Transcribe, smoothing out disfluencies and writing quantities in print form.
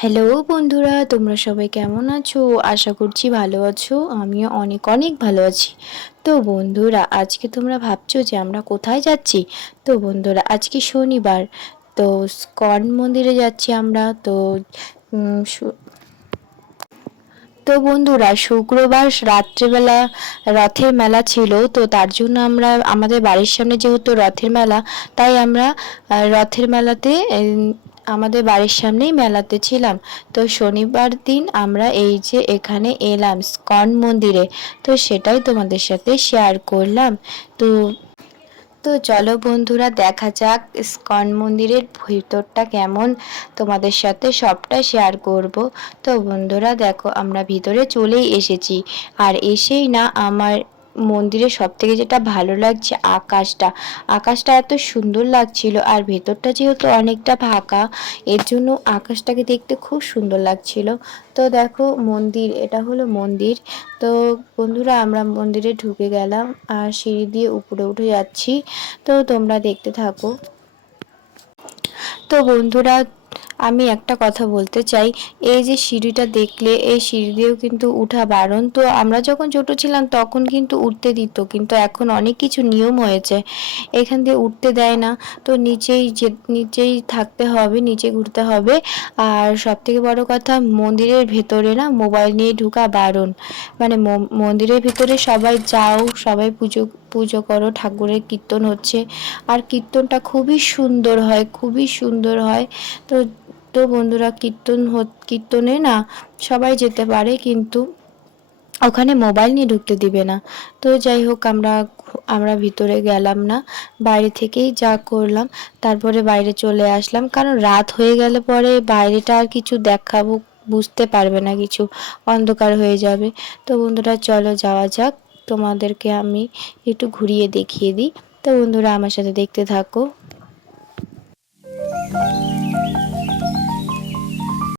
Hello বন্ধুরা, তোমরা সবাই কেমন আছো? আশা করছি ভালো আছো। আমিও অনেক অনেক ভালো আছি। তো বন্ধুরা, আজকে তোমরা ভাবছো যে আমরা কোথায় যাচ্ছি। তো বন্ধুরা, আজকে শনিবার। তো স্কন মন্দিরে যাচ্ছি আমরা। উম, শু- তো বন্ধুরা, শুক্রবার রাত্রেবেলা রথের মেলা ছিল। তো তার জন্য আমরা আমাদের বাড়ির সামনে যেহেতু রথের মেলা, তাই আমরা রথের মেলাতে আমাদের বাড়ির সামনেই মেলাতে ছিলাম। তো শনিবার দিন আমরা এই যে এখানে এলাম স্কন মন্দিরে। তো সেটাই তোমাদের সাথে শেয়ার করলাম। তো তো চলো বন্ধুরা, দেখা যাক ইসকন মন্দিরের ভিতরটা কেমন, তোমাদের সাথে সবটা শেয়ার করব। তো বন্ধুরা দেখো, আমরা ভিতরে চলেই এসেছি। আর এসেই না আমার মন্দিরের সব থেকে যেটা ভালো লাগছে, আকাশটা। আকাশটা এত সুন্দর লাগছিল, আর ভেতরটা যেহেতু অনেকটা ফাঁকা, এর জন্য আকাশটাকে দেখতে খুব সুন্দর লাগছিল। তো দেখো মন্দির, এটা হলো মন্দির। তো বন্ধুরা, আমরা মন্দিরে ঢুকে গেলাম আর সিঁড়ি দিয়ে উপরে উঠে যাচ্ছি। তো তোমরা দেখতে থাকো। তো বন্ধুরা, আমি একটা কথা বলতে চাই। এই যে সিঁড়িটা দেখলে, এই সিঁড়ি দিয়েও কিন্তু উঠা বারণ। তো আমরা যখন ছোট ছিলাম তখন কিন্তু উঠতে দিত, কিন্তু এখন অনেক কিছু নিয়ম হয়েছে, এখান দিয়ে উঠতে দেয় না। তো নিচেই থাকতে হবে, নিচে ঘুরতে হবে। আর সব থেকে বড় কথা, মন্দিরের ভেতরে না মোবাইল নিয়ে ঢোকা বারণ। মানে মন্দিরের ভিতরে সবাই যাও, সবাই পুজো পুজো করো, ঠাকুরের কীর্তন হচ্ছে। আর কীর্তনটা খুবই সুন্দর হয়, খুবই সুন্দর হয়। তো তো বন্ধুরা, কীর্তনে না সবাই যেতে পারে, কিন্তু ওখানে মোবাইল নিয়ে ঢুকতে দিবে না। তো যাই হোক, আমরা ভিতরে গেলাম না, বাইরে থেকেই যা করলাম। তারপরে বাইরে চলে আসলাম, কারণ রাত হয়ে গেলে পরে বাইরেটা আর কিছু দেখাবো বুঝতে পারবে না কিছু, অন্ধকার হয়ে যাবে। তো বন্ধুরা চলো যাওয়া যাক, তোমাদেরকে আমি একটু ঘুরিয়ে দেখিয়ে দিই। তো বন্ধুরা, আমার সাথে দেখতে থাকো।